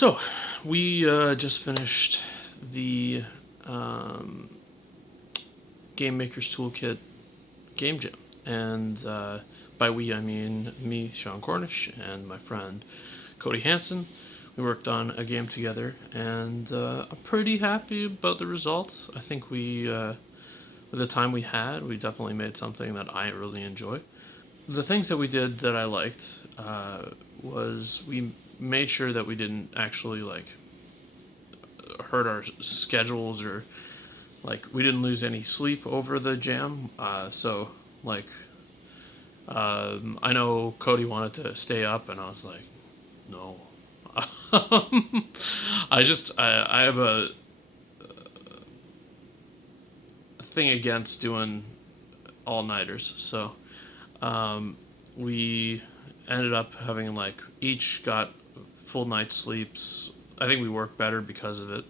So, we just finished the Game Maker's Toolkit Game Jam. And by we, I mean me, Sean Cornish, and my friend Cody Hansen. We worked on a game together, and I'm pretty happy about the results. I think with the time we had, we definitely made something that I really enjoy. The things that we did that I liked was we made sure that we didn't actually hurt our schedules, or we didn't lose any sleep over the jam. So like I know Cody wanted to stay up, and I was like, no. I have a thing against doing all nighters, so we ended up having each got full night sleeps. I think we worked better because of it,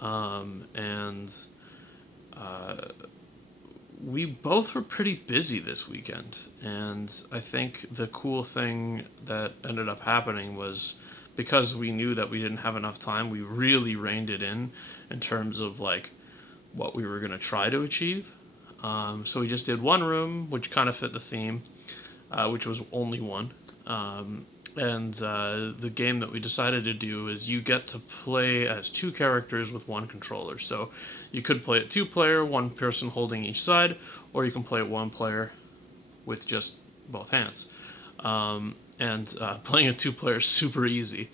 and we both were pretty busy this weekend. And I think the cool thing that ended up happening was, because we knew that we didn't have enough time, we really reined it in terms of what we were going to try to achieve. So we just did one room, which kind of fit the theme, which was only one. And the game that we decided to do is you get to play as two characters with one controller. So you could play it two-player, one person holding each side, or you can play it one player with just both hands. And playing a two-player is super easy,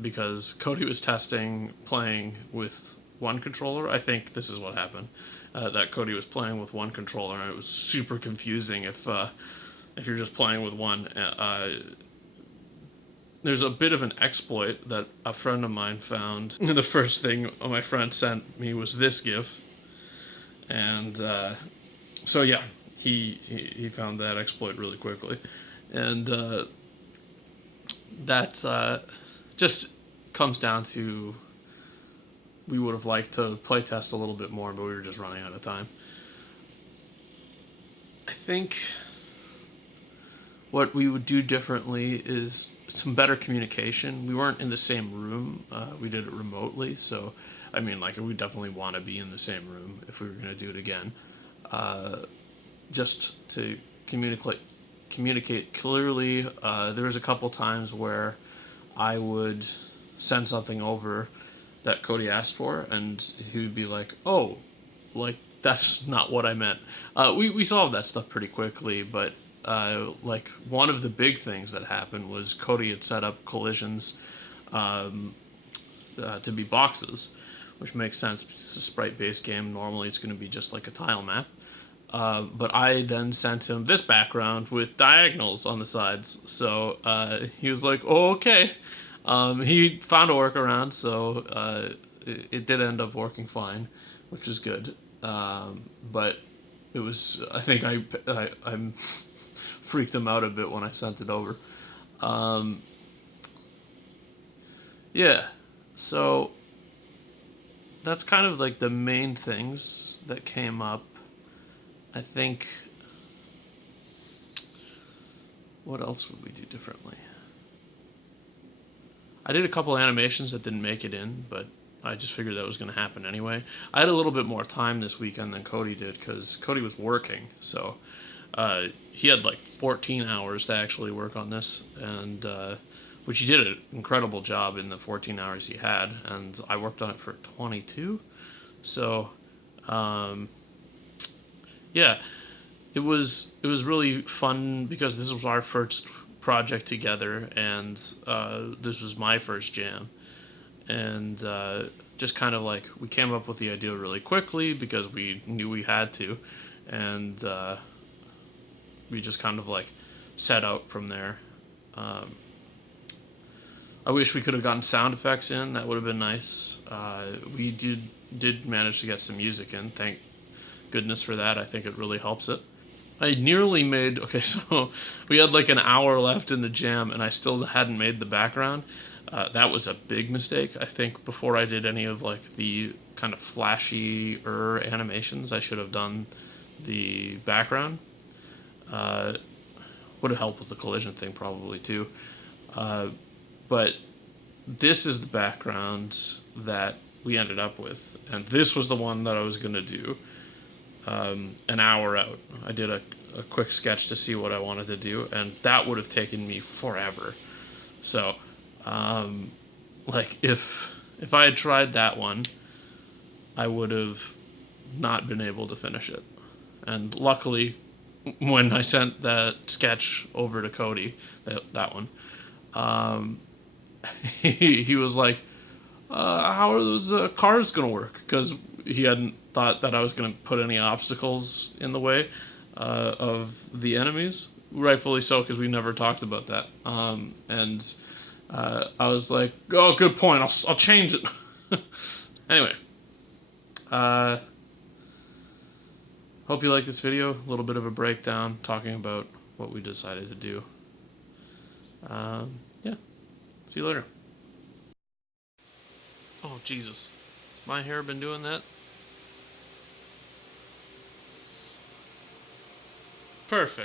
because Cody was testing playing with one controller. I think this is what happened, that Cody was playing with one controller, and it was super confusing if you're just playing with one. There's a bit of an exploit that a friend of mine found. The first thing my friend sent me was this GIF, and so yeah, he found that exploit really quickly, and that just comes down to, we would have liked to play test a little bit more, but we were just running out of time. I think what we would do differently is some better communication. We weren't in the same room. We did it remotely, so I mean, we definitely want to be in the same room if we were going to do it again, just to communicate clearly. There was a couple times where I would send something over that Cody asked for, and he would be like, "Oh, that's not what I meant." We solved that stuff pretty quickly, but one of the big things that happened was Cody had set up collisions to be boxes, which makes sense because it's a sprite-based game. Normally it's going to be just like a tile map. But I then sent him this background with diagonals on the sides. So he was like, "Oh, okay." He found a workaround, so it did end up working fine, which is good. But it was, I think I'm freaked him out a bit when I sent it over. Yeah, so that's kind of the main things that came up. I think, what else would we do differently? I did a couple animations that didn't make it in, but I just figured that was going to happen anyway. I had a little bit more time this weekend than Cody did, because Cody was working, so he had 14 hours to actually work on this, and which he did an incredible job in the 14 hours he had, and I worked on it for 22. So yeah, it was really fun, because this was our first project together, and this was my first jam, and just kind of we came up with the idea really quickly because we knew we had to, and we just kind of set out from there. I wish we could have gotten sound effects in. That would have been nice. We did manage to get some music in. Thank goodness for that. I think it really helps it. I nearly made, okay, so we had an hour left in the jam, and I still hadn't made the background. That was a big mistake. I think before I did any of the kind of flashy-er animations, I should have done the background. Would have helped with the collision thing probably too. But this is the background that we ended up with, and this was the one that I was gonna do an hour out. I did a quick sketch to see what I wanted to do, and that would have taken me forever. So, like if I had tried that one, I would have not been able to finish it. And luckily, when I sent that sketch over to Cody, that one, um, he was like, "How are those cars gonna work?" Because he hadn't thought that I was gonna put any obstacles in the way of the enemies. Rightfully so, because we never talked about that. And I was like, "Oh, good point. I'll change it." Anyway, uh, hope you like this video. A little bit of a breakdown talking about what we decided to do. Yeah. See you later. Oh, Jesus. Has my hair been doing that? Perfect.